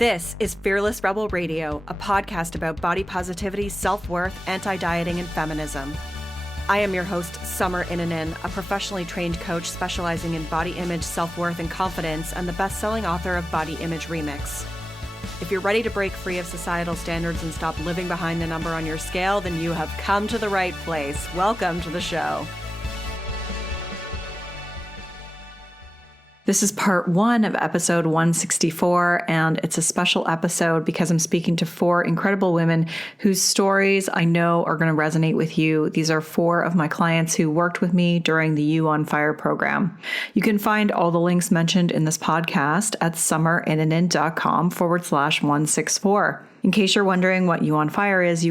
This is Fearless Rebel Radio, a podcast about body positivity, self-worth, anti-dieting, and feminism. I am your host, Summer Inanen, a professionally trained coach specializing in body image, self-worth, and confidence, and the best-selling author of Body Image Remix. If you're ready to break free of societal standards and stop living behind the number on your scale, then you have come to the right place. Welcome to the show. This is part 1 of episode 164, and it's a special episode because I'm speaking to 4 incredible women whose stories I know are going to resonate with you. These are 4 of my clients who worked with me during the You on Fire program. You can find all the links mentioned in this podcast at summerinanen.com/164. In case you're wondering what You on Fire is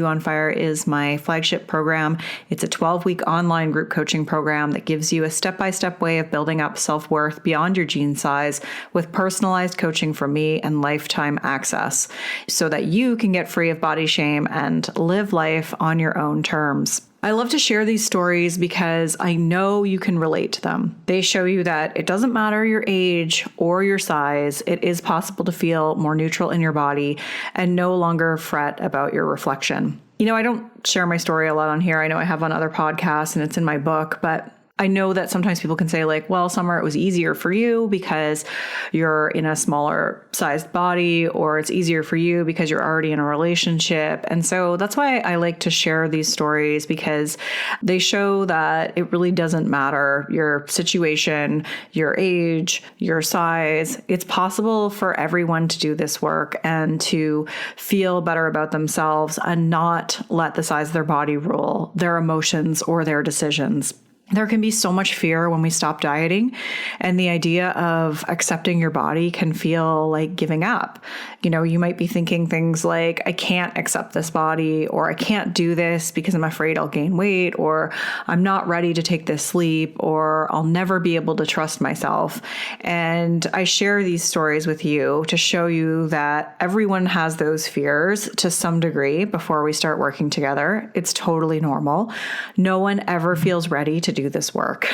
my flagship program. It's a 12-week online group coaching program that gives you a step-by-step way of building up self-worth beyond your jean size with personalized coaching from me and lifetime access so that you can get free of body shame and live life on your own terms. I love to share these stories because I know you can relate to them. They show you that it doesn't matter your age or your size. It is possible to feel more neutral in your body and no longer fret about your reflection. You know, I don't share my story a lot on here. I know I have on other podcasts and it's in my book, but I know that sometimes people can say like, well, Summer, it was easier for you because you're in a smaller sized body, or it's easier for you because you're already in a relationship. And so that's why I like to share these stories, because they show that it really doesn't matter your situation, your age, your size. It's possible for everyone to do this work and to feel better about themselves and not let the size of their body rule their emotions or their decisions. There can be so much fear when we stop dieting, and the idea of accepting your body can feel like giving up. You know, you might be thinking things like, I can't accept this body, or I can't do this because I'm afraid I'll gain weight, or I'm not ready to take this leap, or I'll never be able to trust myself. And I share these stories with you to show you that everyone has those fears to some degree before we start working together. It's totally normal. No one ever feels ready to do this work.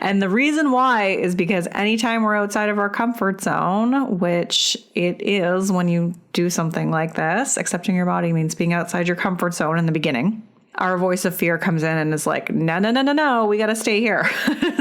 And the reason why is because anytime we're outside of our comfort zone, which it is when you do something like this, accepting your body means being outside your comfort zone in the beginning. Our voice of fear comes in and is like, no, we got to stay here.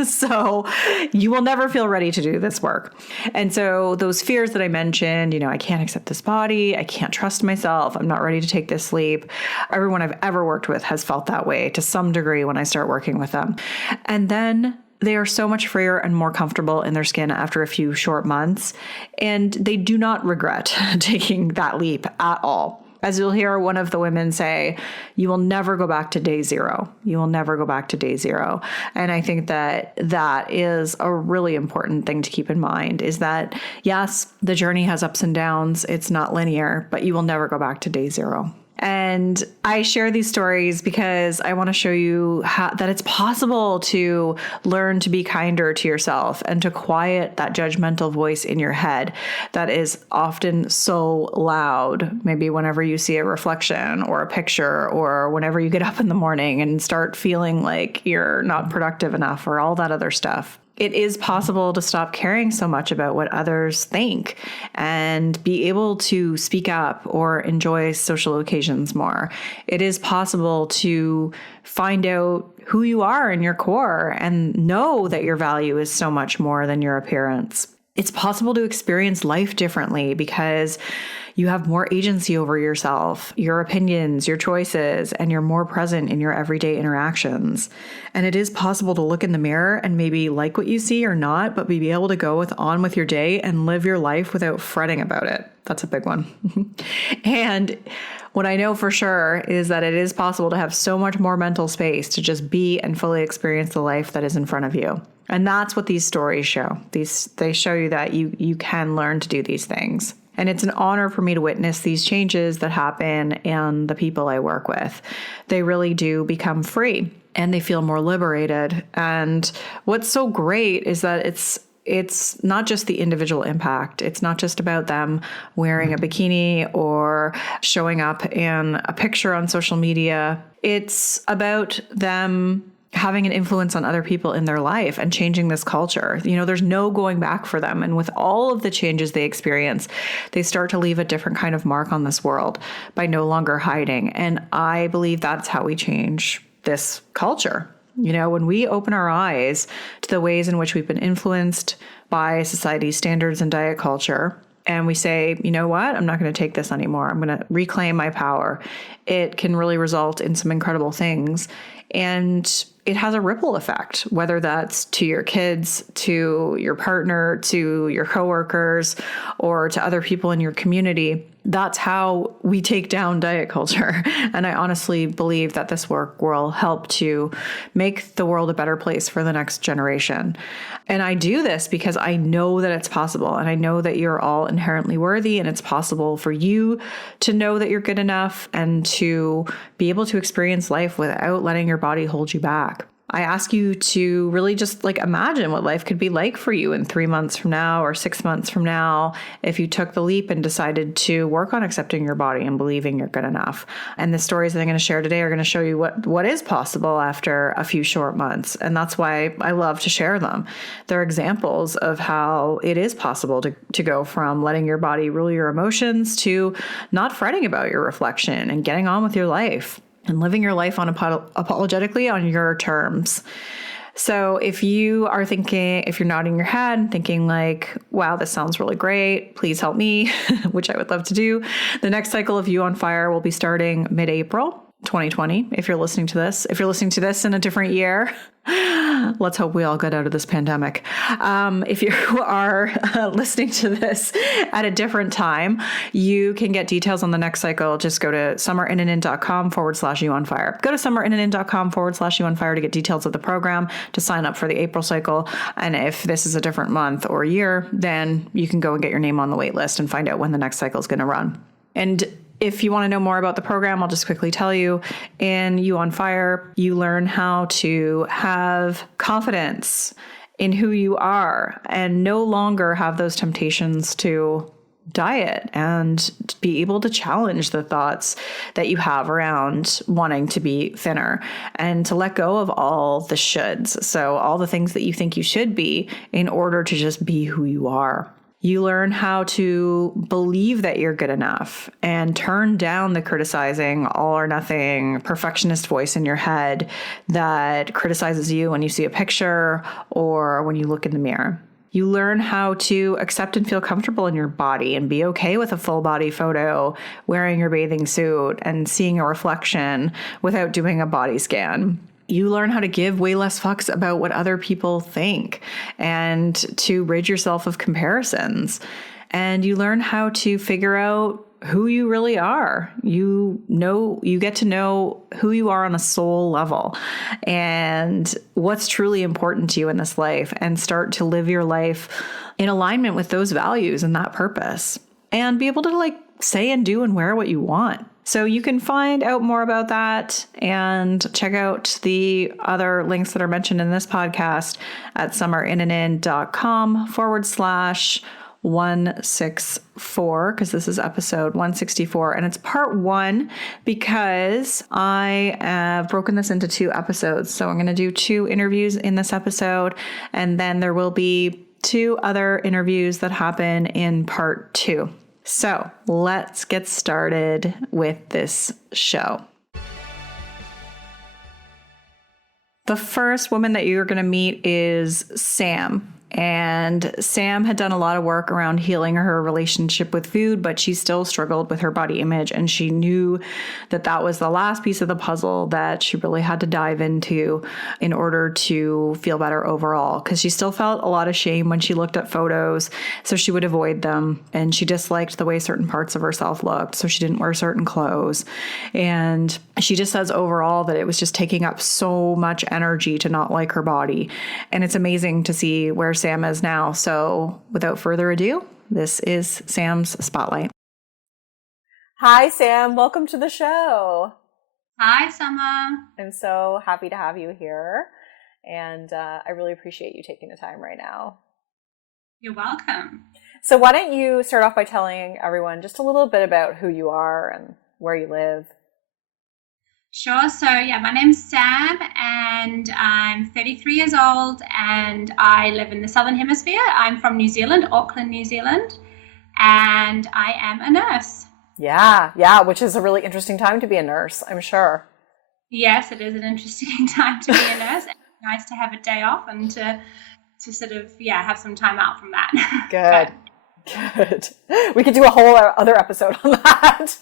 So you will never feel ready to do this work. And so those fears that I mentioned, you know, I can't accept this body. I can't trust myself. I'm not ready to take this leap. Everyone I've ever worked with has felt that way to some degree when I start working with them. And then they are so much freer and more comfortable in their skin after a few short months. And they do not regret taking that leap at all. As you'll hear one of the women say, you will never go back to day zero. You will never go back to day zero. And I think that that is a really important thing to keep in mind, is that, yes, the journey has ups and downs. It's not linear, but you will never go back to day zero. And I share these stories because I want to show you that it's possible to learn to be kinder to yourself and to quiet that judgmental voice in your head that is often so loud, maybe whenever you see a reflection or a picture, or whenever you get up in the morning and start feeling like you're not productive enough, or all that other stuff. It is possible to stop caring so much about what others think and be able to speak up or enjoy social occasions more. It is possible to find out who you are in your core and know that your value is so much more than your appearance. It's possible to experience life differently because you have more agency over yourself, your opinions, your choices, and you're more present in your everyday interactions. And it is possible to look in the mirror and maybe like what you see or not, but be able to go on with your day and live your life without fretting about it. That's a big one. And what I know for sure is that it is possible to have so much more mental space to just be and fully experience the life that is in front of you. And that's what these stories show. They show you that you can learn to do these things. And it's an honor for me to witness these changes that happen in the people I work with. They really do become free and they feel more liberated. And what's so great is that it's not just the individual impact. It's not just about them wearing a bikini or showing up in a picture on social media. It's about them having an influence on other people in their life and changing this culture. There's no going back for them. And with all of the changes they experience, they start to leave a different kind of mark on this world by no longer hiding. And I believe that's how we change this culture. When we open our eyes to the ways in which we've been influenced by society's standards and diet culture, and we say, you know what, I'm not going to take this anymore. I'm going to reclaim my power. It can really result in some incredible things. And it has a ripple effect, whether that's to your kids, to your partner, to your coworkers, or to other people in your community. That's how we take down diet culture. And I honestly believe that this work will help to make the world a better place for the next generation. And I do this because I know that it's possible. And I know that you're all inherently worthy, and it's possible for you to know that you're good enough and to be able to experience life without letting your body hold you back. I ask you to really just imagine what life could be like for you in 3 months from now or 6 months from now if you took the leap and decided to work on accepting your body and believing you're good enough. And the stories that I'm going to share today are going to show you what is possible after a few short months. And that's why I love to share them. They're examples of how it is possible to go from letting your body rule your emotions to not fretting about your reflection and getting on with your life and living your life unapologetically on your terms. So if you're nodding your head, thinking wow, this sounds really great, please help me, which I would love to do. The next cycle of You on Fire will be starting mid-April 2020. If you're listening to this in a different year, let's hope we all get out of this pandemic. If you are listening to this at a different time, you can get details on the next cycle. Just go to summerinnanin.com/You on Fire. Go to summerinnanin.com/You on Fire to get details of the program, to sign up for the April cycle. And if this is a different month or year, then you can go and get your name on the wait list and find out when the next cycle is going to run. And if you want to know more about the program, I'll just quickly tell you, in You on Fire, you learn how to have confidence in who you are and no longer have those temptations to diet and be able to challenge the thoughts that you have around wanting to be thinner and to let go of all the shoulds. So all the things that you think you should be in order to just be who you are. You learn how to believe that you're good enough and turn down the criticizing, all or nothing, perfectionist voice in your head that criticizes you when you see a picture or when you look in the mirror. You learn how to accept and feel comfortable in your body and be okay with a full body photo, wearing your bathing suit and seeing a reflection without doing a body scan. You learn how to give way less fucks about what other people think and to rid yourself of comparisons. And you learn how to figure out who you really are. You get to know who you are on a soul level and what's truly important to you in this life, and start to live your life in alignment with those values and that purpose, and be able to say and do and wear what you want. So you can find out more about that and check out the other links that are mentioned in this podcast at summerinnanin.com/164, because this is episode 164 and it's part 1 because I have broken this into 2 episodes. So I'm going to do 2 interviews in this episode, and then there will be 2 other interviews that happen in part 2. So let's get started with this show. The first woman that you're going to meet is Sam. And Sam had done a lot of work around healing her relationship with food, but she still struggled with her body image. And she knew that that was the last piece of the puzzle that she really had to dive into in order to feel better overall. Because she still felt a lot of shame when she looked at photos, so she would avoid them. And she disliked the way certain parts of herself looked, so she didn't wear certain clothes. And she just says overall that it was just taking up so much energy to not like her body. And it's amazing to see where Sam is now. So without further ado, this is Sam's Spotlight. Hi, Sam. Welcome to the show. Hi, Summer. I'm so happy to have you here. And I really appreciate you taking the time right now. You're welcome. So why don't you start off by telling everyone just a little bit about who you are and where you live? Sure. So, yeah, my name's Sam and I'm 33 years old and I live in the Southern Hemisphere. I'm from New Zealand, Auckland, New Zealand, and I am a nurse. Yeah, yeah, which is a really interesting time to be a nurse, I'm sure. Yes, it is an interesting time to be a nurse. It's nice to have a day off and to sort of, yeah, have some time out from that. Good, But good. We could do a whole other episode on that.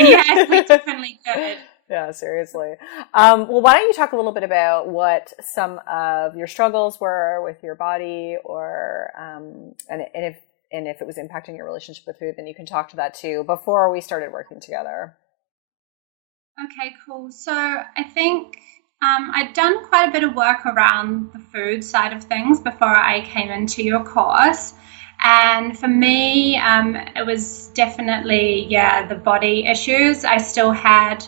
yes, we definitely could. Yeah, seriously. Well, why don't you talk a little bit about what some of your struggles were with your body, or and if it was impacting your relationship with food, then you can talk to that too. Before we started working together. Okay, cool. So I think I'd done quite a bit of work around the food side of things before I came into your course. And for me, it was definitely, yeah, the body issues. I still had,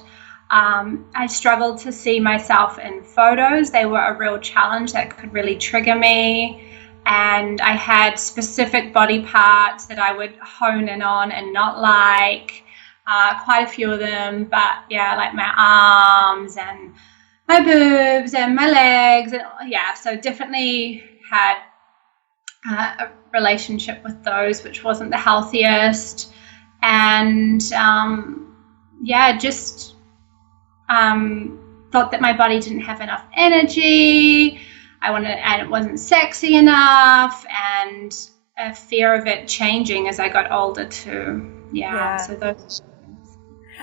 I struggled to see myself in photos. They were a real challenge that could really trigger me. And I had specific body parts that I would hone in on and not like, quite a few of them, but yeah, like my arms and my boobs and my legs, and yeah, so definitely had a relationship with those, which wasn't the healthiest, and yeah, just thought that my body didn't have enough energy. And it wasn't sexy enough, and a fear of it changing as I got older too. Yeah, Yeah. so those.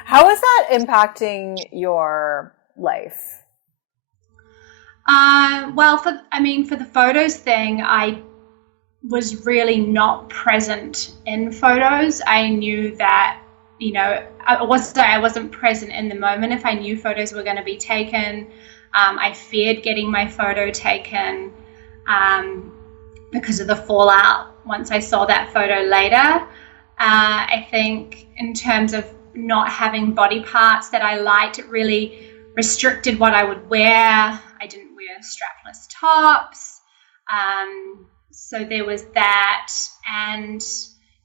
How is that impacting your life? Well, for the photos thing, I was really not present in photos. I knew that, I wasn't present in the moment. If I knew photos were going to be taken, I feared getting my photo taken because of the fallout once I saw that photo later. I think in terms of not having body parts that I liked, it really restricted what I would wear. I didn't wear strapless tops. So there was that. And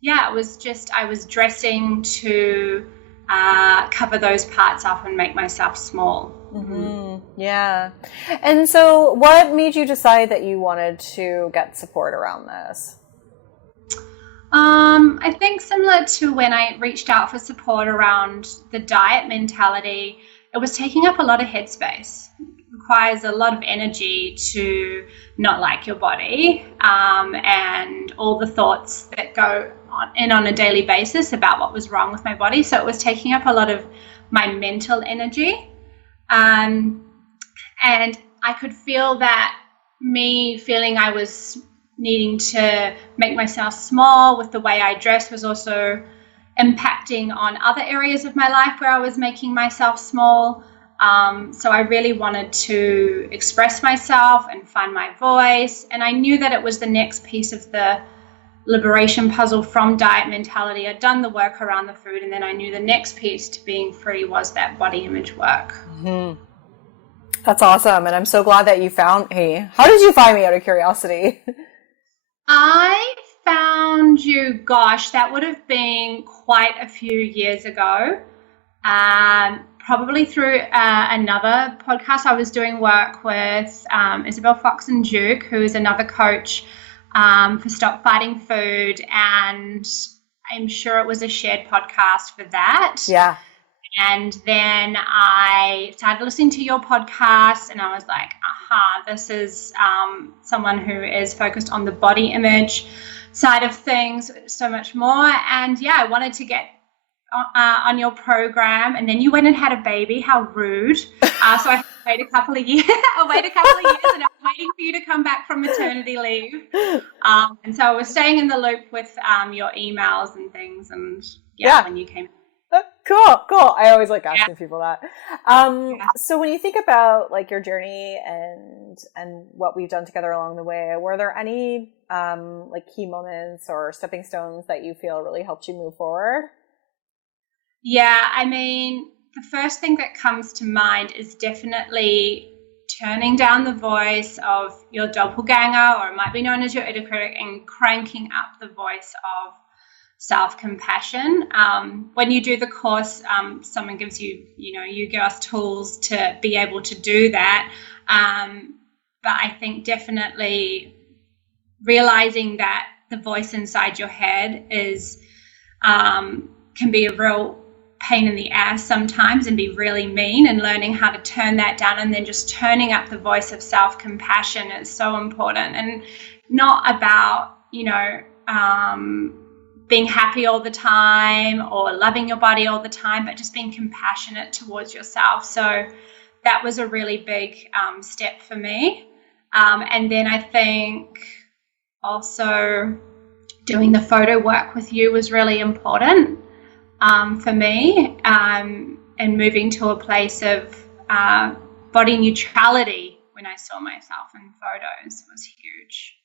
yeah, it was just, I was dressing to cover those parts up and make myself small. Mm-hmm. Yeah. And so what made you decide that you wanted to get support around this? I think similar to when I reached out for support around the diet mentality, it was taking up a lot of headspace. It requires a lot of energy to not like your body, and all the thoughts that go on a daily basis about what was wrong with my body. So it was taking up a lot of my mental energy. And I could feel that me feeling I was needing to make myself small with the way I dress was also impacting on other areas of my life where I was making myself small. So I really wanted to express myself and find my voice. And I knew that it was the next piece of the liberation puzzle from diet mentality. I'd done the work around the food, and then I knew the next piece to being free was that body image work. Mm-hmm. That's awesome. And I'm so glad that you found me. How did you find me, out of curiosity? I found you, gosh, that would have been quite a few years ago. Probably through another podcast. I was doing work with Isabel Fox and Duke, who is another coach for Stop Fighting Food. And I'm sure it was a shared podcast for that. Yeah. And then I started listening to your podcast, and I was like, aha, this is someone who is focused on the body image side of things so much more. And yeah, I wanted to get on your program, and then you went and had a baby. How rude. So I had to wait a couple of years. And I was waiting for you to come back from maternity leave. And so I was staying in the loop with your emails and things, and yeah. When you came. Cool. I always like asking people that. So when you think about like your journey and what we've done together along the way, were there any like key moments or stepping stones that you feel really helped you move forward? Yeah, I mean, the first thing that comes to mind is definitely turning down the voice of your doppelganger, or it might be known as your inner critic, and cranking up the voice of self-compassion. When you do the course, someone gives you, you give us tools to be able to do that. But I think definitely realizing that the voice inside your head is can be a real pain in the ass sometimes and be really mean, and learning how to turn that down and then just turning up the voice of self-compassion is so important. And not about, being happy all the time or loving your body all the time, but just being compassionate towards yourself. So that was a really big step for me. And then I think also doing the photo work with you was really important for me, and moving to a place of body neutrality when I saw myself in photos was huge.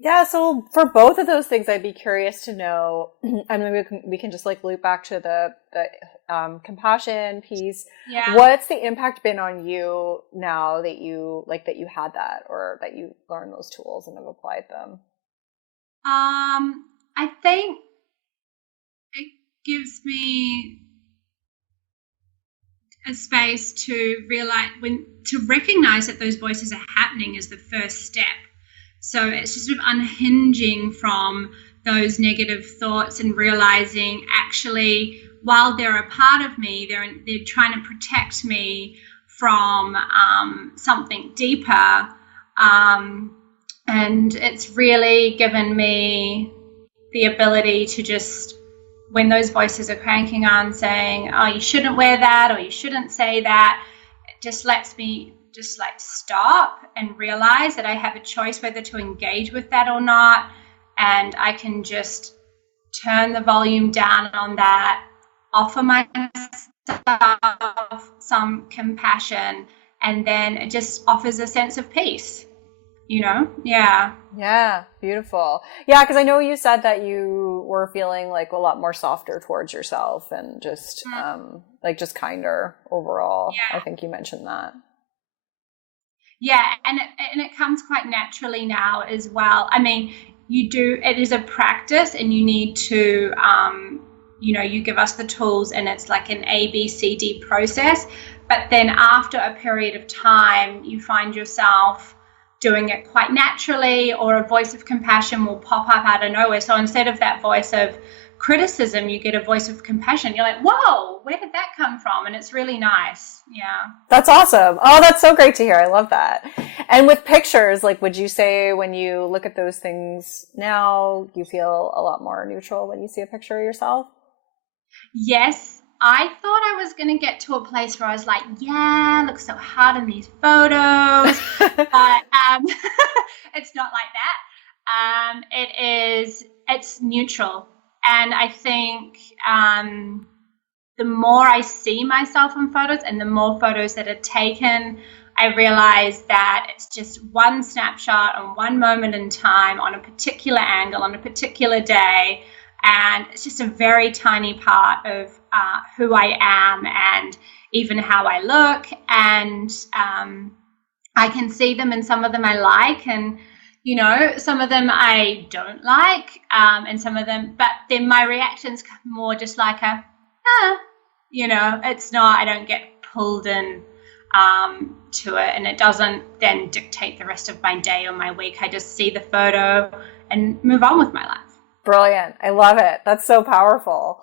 Yeah, so for both of those things, I'd be curious to know, and maybe we can just like loop back to the compassion piece. Yeah. What's the impact been on you now that you had that, or that you learned those tools and have applied them? I think it gives me a space to recognize that those voices are happening is the first step. So it's just sort of unhinging from those negative thoughts and realizing actually, while they're a part of me, they're trying to protect me from something deeper. And it's really given me the ability to just, when those voices are cranking on saying, oh, you shouldn't wear that or you shouldn't say that, it just lets me just like stop and realize that I have a choice whether to engage with that or not. And I can just turn the volume down on that, offer myself some compassion, and then it just offers a sense of peace. Yeah, beautiful. Yeah, because I know you said that you were feeling like a lot more softer towards yourself and just just kinder overall. Yeah. I think you mentioned that. Yeah, and it comes quite naturally now as well. I mean, it is a practice, and you need to you give us the tools, and it's like an ABCD process, but then after a period of time you find yourself doing it quite naturally, or a voice of compassion will pop up out of nowhere. So instead of that voice of criticism, you get a voice of compassion. You're like, whoa, where did that come from? And it's really nice. Yeah. That's awesome. Oh, that's so great to hear. I love that. And with pictures, like, would you say when you look at those things now, you feel a lot more neutral when you see a picture of yourself? Yes. I thought I was going to get to a place where I was like, yeah, I look so hot in these photos. But it's not like that. It's neutral. And I think the more I see myself in photos and the more photos that are taken, I realize that it's just one snapshot on one moment in time, on a particular angle, on a particular day. And it's just a very tiny part of who I am and even how I look. And I can see them, and some of them I like, and some of them I don't like, and some of them, but then my reaction's more just like it's not, I don't get pulled in to it, and it doesn't then dictate the rest of my day or my week. I just see the photo and move on with my life. Brilliant. I love it. That's so powerful.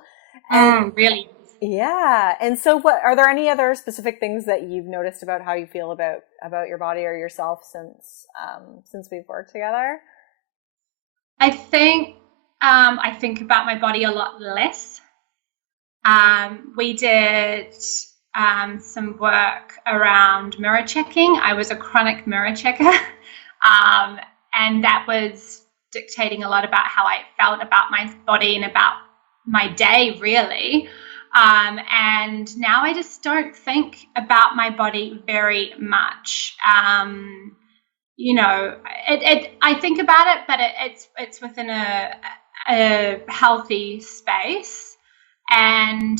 Really. Yeah. And so are there any other specific things that you've noticed about how you feel about your body or yourself since we've worked together? I think about my body a lot less. We did some work around mirror checking. I was a chronic mirror checker. And that was dictating a lot about how I felt about my body and about my day, really. And now I just don't think about my body very much. I think about it, but it's within a healthy space. And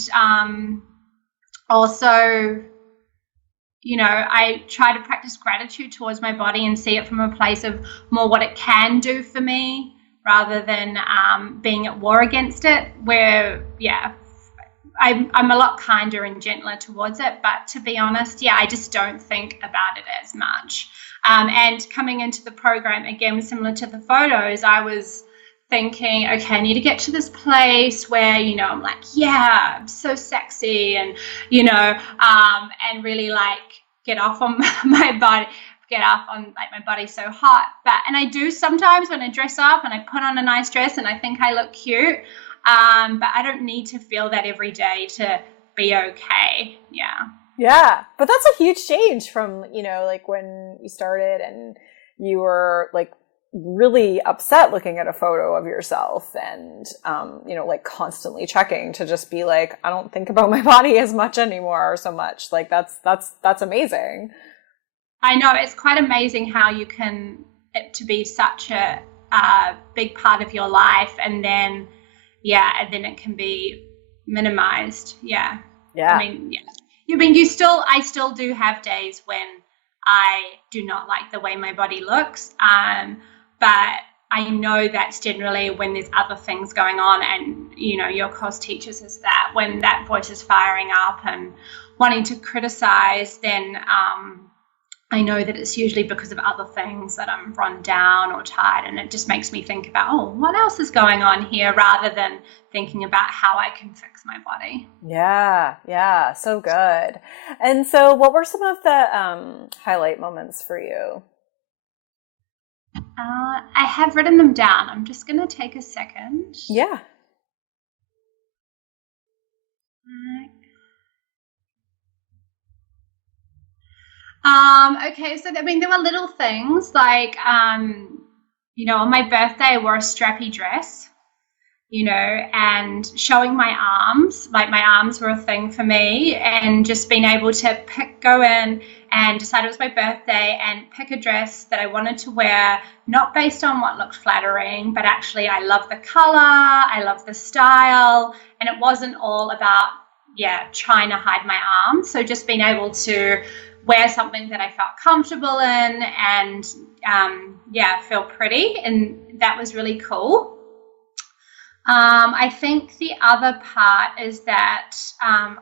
also, I try to practice gratitude towards my body and see it from a place of more what it can do for me rather than being at war against it, where, yeah, I'm a lot kinder and gentler towards it. But to be honest, yeah, I just don't think about it as much. And coming into the program, again, similar to the photos, I was thinking, okay, I need to get to this place where, I'm like, yeah, I'm so sexy, and, and really like get off on my body, get off on like my body's so hot. And I do sometimes when I dress up and I put on a nice dress and I think I look cute. But I don't need to feel that every day to be okay. Yeah. Yeah. But that's a huge change from, like when you started and you were like really upset looking at a photo of yourself and, like constantly checking, to just be like, I don't think about my body as much anymore, or so much. Like that's amazing. I know, it's quite amazing how you can, it to be such a big part of your life, and then it can be minimized. Yeah. Yeah. I mean, I still do have days when I do not like the way my body looks. But I know that's generally when there's other things going on, and, your course teaches us that when that voice is firing up and wanting to criticize, then, I know that it's usually because of other things, that I'm run down or tired, and it just makes me think about, what else is going on here, rather than thinking about how I can fix my body. Yeah, so good. And so what were some of the highlight moments for you? I have written them down. I'm just going to take a second. Yeah. Okay, so there were little things like, on my birthday I wore a strappy dress, and showing my arms, like my arms were a thing for me, and just being able to go in and decide it was my birthday and pick a dress that I wanted to wear, not based on what looked flattering, but actually I love the color, I love the style, and it wasn't all about, trying to hide my arms. So just being able to wear something that I felt comfortable in and, feel pretty. And that was really cool. I think the other part is that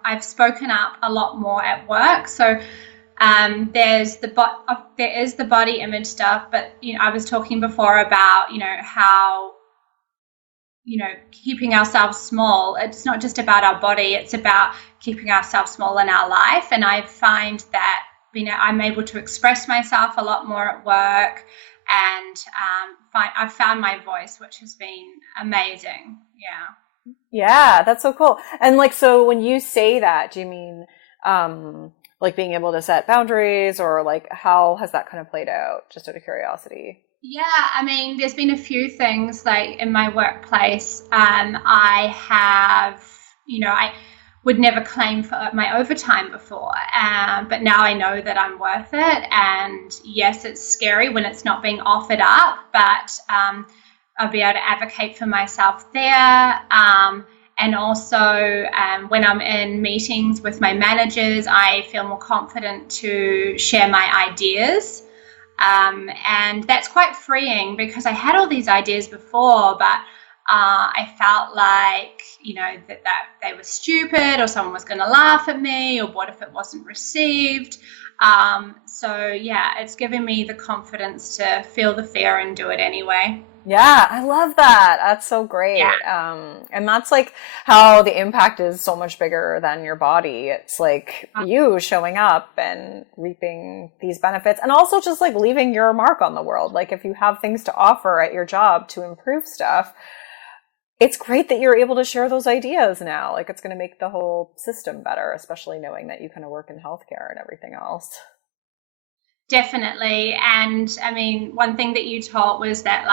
I've spoken up a lot more at work. So there is the body image stuff, but I was talking before about how keeping ourselves small. It's not just about our body; it's about keeping ourselves small in our life. And I find that I'm able to express myself a lot more at work. And I've found my voice, which has been amazing. Yeah, that's so cool. And like, so when you say that, do you mean like being able to set boundaries, or like how has that kind of played out, just out of curiosity? Yeah, I mean, there's been a few things like in my workplace. I have, I would never claim for my overtime before, but now I know that I'm worth it. And yes, it's scary when it's not being offered up, but I'll be able to advocate for myself there. And also when I'm in meetings with my managers, I feel more confident to share my ideas. And that's quite freeing, because I had all these ideas before, but I felt like, that they were stupid, or someone was going to laugh at me, or what if it wasn't received? It's given me the confidence to feel the fear and do it anyway. Yeah, I love that. That's so great. Yeah. And that's like how the impact is so much bigger than your body. It's like you showing up and reaping these benefits, and also just like leaving your mark on the world. Like if you have things to offer at your job to improve stuff, it's great that you're able to share those ideas now. Like it's going to make the whole system better, especially knowing that you kind of work in healthcare and everything else. Definitely. And I mean, one thing that you taught was that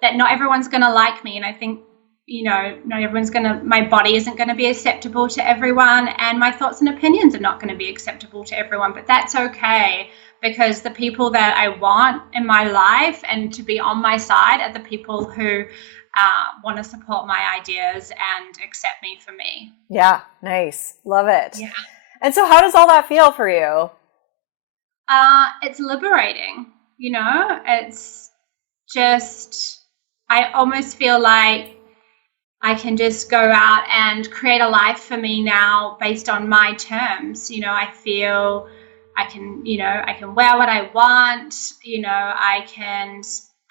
that not everyone's going to like me. And I think, not everyone's my body isn't going to be acceptable to everyone, and my thoughts and opinions are not going to be acceptable to everyone, but that's okay, because the people that I want in my life and to be on my side are the people who want to support my ideas and accept me for me. Yeah. Nice. Love it. Yeah. And so how does all that feel for you? It's liberating, it's I almost feel like I can just go out and create a life for me now based on my terms. I feel I can wear what I want. I can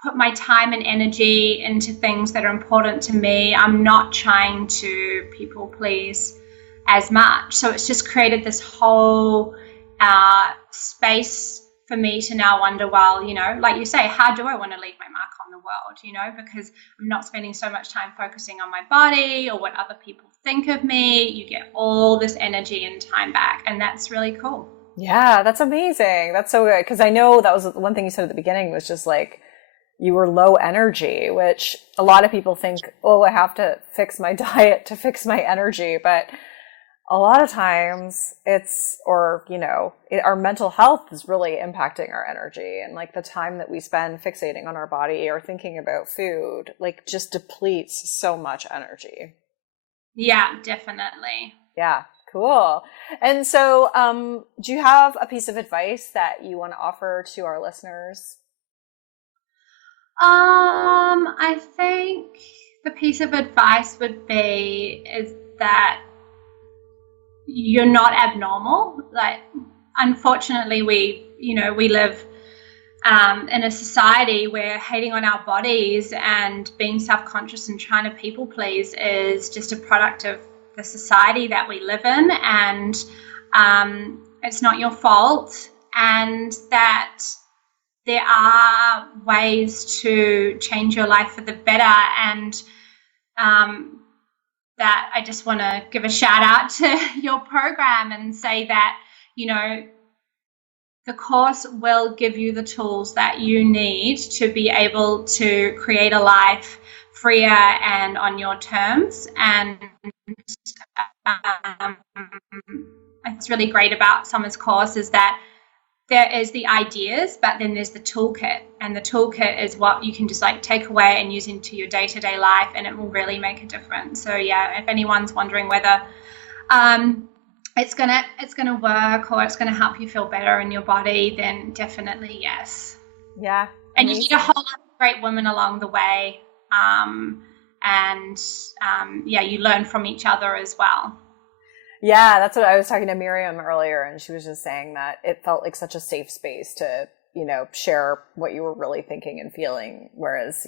put my time and energy into things that are important to me. I'm not trying to people please as much. So it's just created this whole space for me to now wonder, well, like you say, how do I want to leave my mark on the world, because I'm not spending so much time focusing on my body or what other people think of me. You get all this energy and time back, and that's really cool. Yeah, that's amazing. That's so good. Because I know that was one thing you said at the beginning was just like you were low energy, which a lot of people think, oh, I have to fix my diet to fix my energy. But a lot of times our mental health is really impacting our energy, and like the time that we spend fixating on our body or thinking about food, like just depletes so much energy. Yeah, definitely. Yeah, cool. And so, do you have a piece of advice that you want to offer to our listeners? I think the piece of advice would be is that you're not abnormal. Like, unfortunately, we live in a society where hating on our bodies and being self-conscious and trying to people please is just a product of the society that we live in, and it's not your fault, and that there are ways to change your life for the better. And that I just want to give a shout out to your program and say that, the course will give you the tools that you need to be able to create a life freer and on your terms. And it's really great about Summer's course is that there is the ideas, but then there's the toolkit, and the toolkit is what you can just like take away and use into your day-to-day life, and it will really make a difference. So yeah, if anyone's wondering whether it's gonna work or it's gonna help you feel better in your body, then definitely yes. Yeah, and you meet a whole lot of great women along the way, you learn from each other as well. Yeah, that's what I was talking to Miriam earlier, and she was just saying that it felt like such a safe space to, share what you were really thinking and feeling, whereas,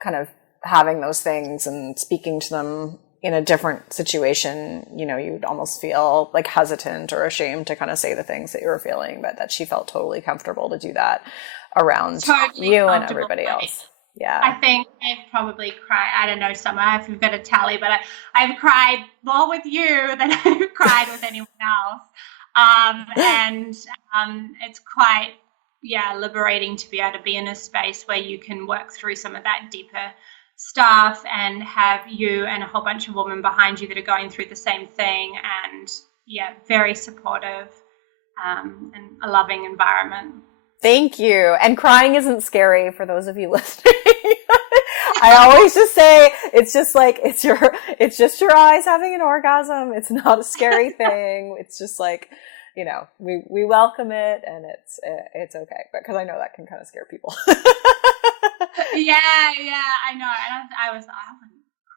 kind of having those things and speaking to them in a different situation, you would almost feel like hesitant or ashamed to kind of say the things that you were feeling, but that she felt totally comfortable to do that around you and everybody else. Yeah. I think I've probably cried. I don't know, Summer, if you've got a tally, but I've cried more with you than I've cried with anyone else. It's quite, liberating to be able to be in a space where you can work through some of that deeper stuff and have you and a whole bunch of women behind you that are going through the same thing. And very supportive and a loving environment. Thank you. And crying isn't scary for those of you listening. I always just say it's just like it's just your eyes having an orgasm. It's not a scary thing. It's just like, we welcome it, and it's okay. But because I know that can kind of scare people. Yeah, I know. And I wouldn't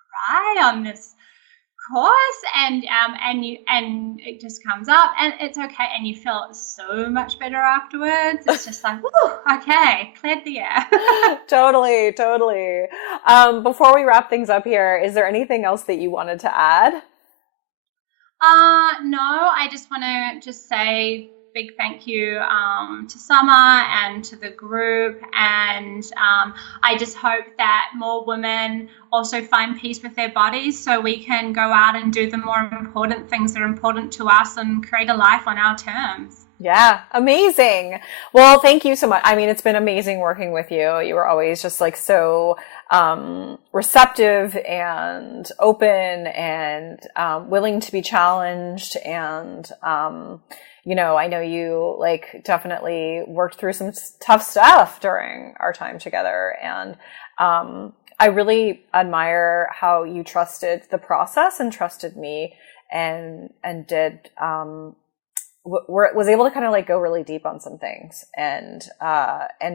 cry on this course, and it just comes up, and it's okay, and you feel so much better afterwards. It's just like, whoo, okay, cleared the air. Totally. Before we wrap things up here, is there anything else that you wanted to add? No, I just want to say big thank you to Summer and to the group, and I just hope that more women also find peace with their bodies so we can go out and do the more important things that are important to us and create a life on our terms. Yeah, amazing. Well, thank you so much. I mean, it's been amazing working with you. You were always just like so receptive and open and willing to be challenged, and I know you like definitely worked through some tough stuff during our time together. And I really admire how you trusted the process and trusted me and did, was able to kind of like go really deep on some things and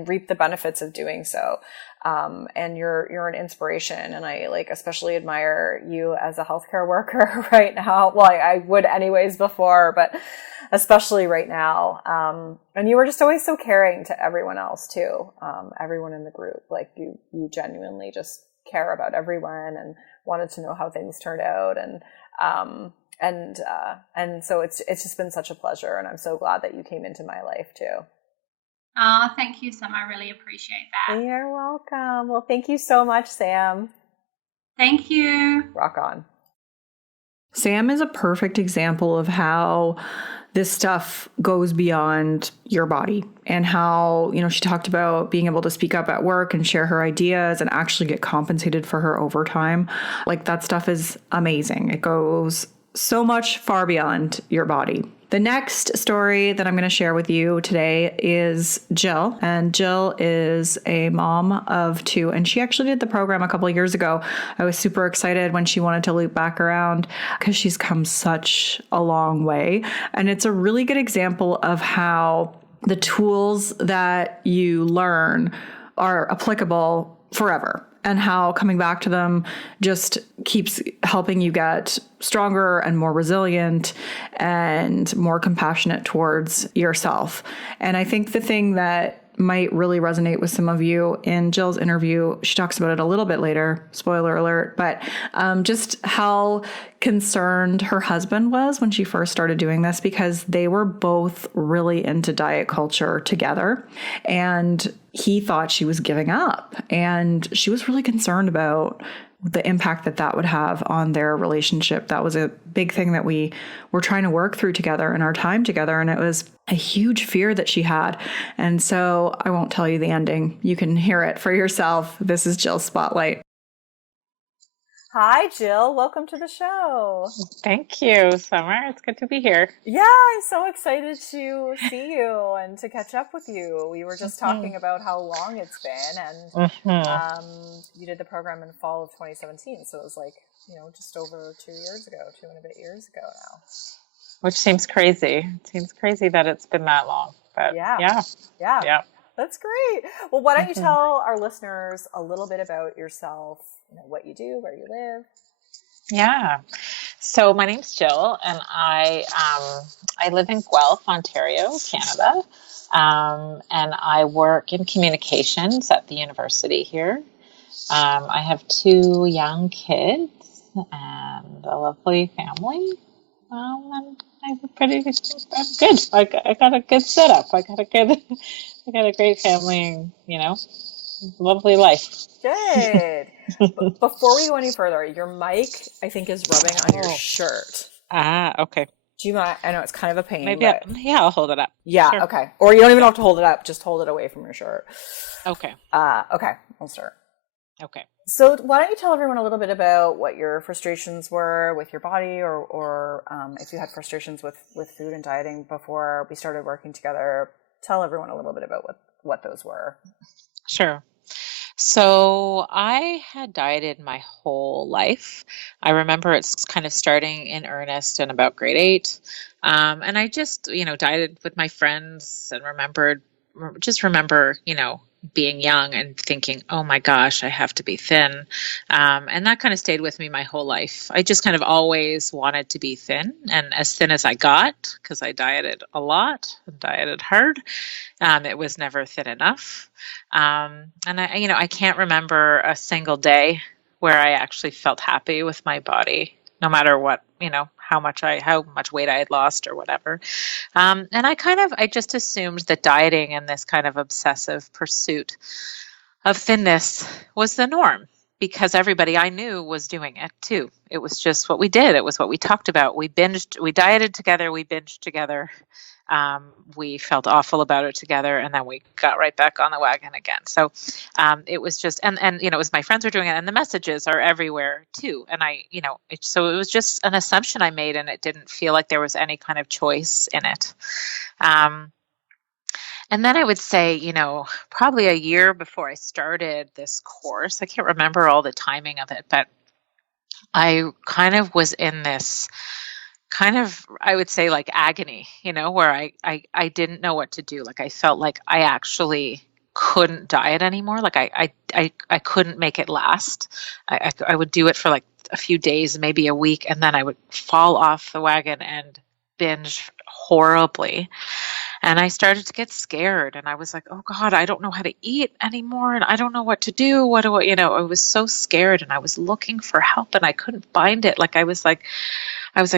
reap the benefits of doing so. And you're an inspiration, and I like especially admire you as a healthcare worker right now. Well, I would anyways before, but especially right now. And you were just always so caring to everyone else too. Everyone in the group, like you genuinely just care about everyone and wanted to know how things turned out. And so it's just been such a pleasure, and I'm so glad that you came into my life too. Oh, thank you, Sam. I really appreciate that. You're welcome. Well, thank you so much, Sam. Thank you. Rock on. Sam is a perfect example of how this stuff goes beyond your body, and how, she talked about being able to speak up at work and share her ideas and actually get compensated for her overtime. Like, that stuff is amazing. It goes so much far beyond your body. The next story that I'm going to share with you today is Jill. And Jill is a mom of 2, and she actually did the program a couple of years ago. I was super excited when she wanted to loop back around because she's come such a long way. And it's a really good example of how the tools that you learn are applicable forever, and how coming back to them just keeps helping you get stronger and more resilient and more compassionate towards yourself. And I think the thing that might really resonate with some of you in Jill's interview, she talks about it a little bit later, spoiler alert, but just how concerned her husband was when she first started doing this, because they were both really into diet culture together, and he thought she was giving up, and she was really concerned about the impact that would have on their relationship. That was a big thing that we were trying to work through together in our time together. And it was a huge fear that she had. And so I won't tell you the ending. You can hear it for yourself. This is Jill's Spotlight. Hi, Jill. Welcome to the show. Thank you, Summer. It's good to be here. Yeah, I'm so excited to see you and to catch up with you. We were just talking about how long it's been, and you did the program in fall of 2017. So it was like, just over 2 years ago, 2.5 years ago now. Which seems crazy. It seems crazy that it's been that long. But yeah. That's great. Well, why don't you tell our listeners a little bit about yourself, what you do, where you live? Yeah. So my name's Jill, and I live in Guelph, Ontario, Canada. And I work in communications at the university here. I have 2 young kids and a lovely family. And I'm good. I got a good setup. I got a great family, lovely life. Good. Before we go any further, your mic, I think, is rubbing on your shirt. Okay. Do you mind? I know it's kind of a pain. Maybe I'll hold it up. Yeah, sure. Okay. Or you don't even have to hold it up. Just hold it away from your shirt. Okay. Okay. We'll start. Okay. So why don't you tell everyone a little bit about what your frustrations were with your body, or if you had frustrations with food and dieting before we started working together. Tell everyone a little bit about what those were. Sure. So I had dieted my whole life. I remember it's kind of starting in earnest in about grade 8. And I just, dieted with my friends and remember, being young and thinking, oh my gosh, I have to be thin. And that kind of stayed with me my whole life. I just kind of always wanted to be thin, and as thin as I got, because I dieted a lot and dieted hard. It was never thin enough. And I can't remember a single day where I actually felt happy with my body, no matter what, how much weight I had lost or whatever. And I just assumed that dieting and this kind of obsessive pursuit of thinness was the norm, because everybody I knew was doing it too. It was just what we did. It was what we talked about. We dieted together, we binged together. We felt awful about it together, and then we got right back on the wagon again. So it was just, and it was my friends were doing it, and the messages are everywhere too. And so it was just an assumption I made, and it didn't feel like there was any kind of choice in it. And then I would say, probably a year before I started this course, I can't remember all the timing of it, but I kind of was in this kind of, I would say, like agony, where I didn't know what to do. Like I felt like I actually couldn't diet anymore. Like I couldn't make it last. I would do it for like a few days, maybe a week, and then I would fall off the wagon and binge horribly. And I started to get scared, and I was like, oh God, I don't know how to eat anymore, and I don't know what to do. I was so scared, and I was looking for help and I couldn't find it. I was like,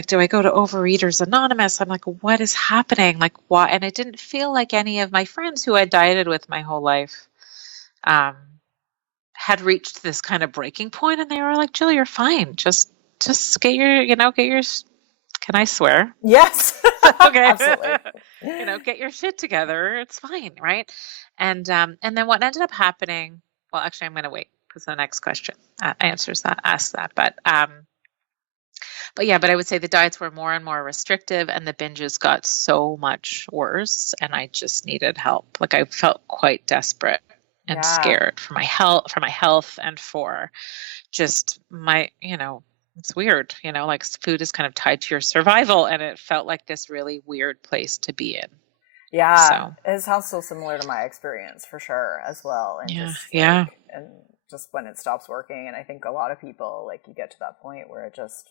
do I go to Overeaters Anonymous? I'm like, what is happening? Like, why? And it didn't feel like any of my friends who I dieted with my whole life had reached this kind of breaking point. And they were like, Jill, you're fine. Just get your, can I swear? Yes. Okay. Absolutely. Get your shit together. It's fine. Right. And then what ended up happening, well, actually, I'm going to wait because the next question asks that. But I would say the diets were more and more restrictive, and the binges got so much worse, and I just needed help. Like I felt quite desperate and scared for my health and for just my, it's weird, like food is kind of tied to your survival, and it felt like this really weird place to be in. Yeah. So it sounds so similar to my experience for sure as well. And and just when it stops working. And I think a lot of people, like, you get to that point where it just,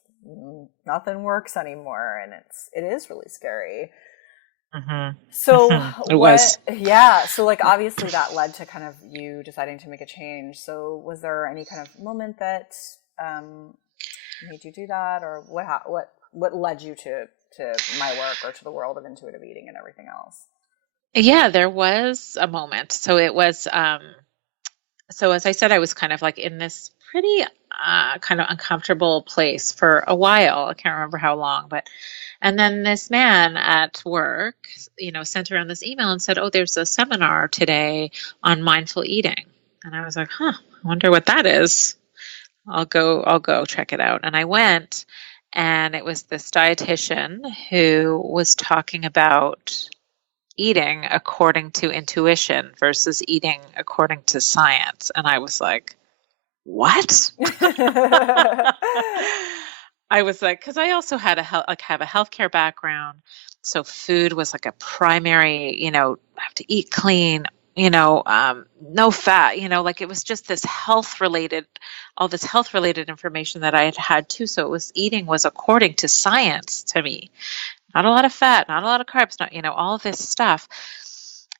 nothing works anymore. And it is really scary. Mm-hmm. So It was. Yeah. So like, obviously that led to kind of you deciding to make a change. So was there any kind of moment that made you do that, or what led you to my work or to the world of intuitive eating and everything else? Yeah, there was a moment. So it was, so as I said, I was kind of like in this pretty kind of uncomfortable place for a while. I can't remember how long, and then this man at work, sent around this email and said, oh, there's a seminar today on mindful eating. And I was like, I wonder what that is. I'll go check it out. And I went, and it was this dietitian who was talking about eating according to intuition versus eating according to science. And I was like, what? I was like, because I also had have a healthcare background. So food was like a primary, have to eat clean, no fat, like it was just this all this health related information that I had too. So eating was according to science to me. Not a lot of fat, not a lot of carbs, not, all of this stuff.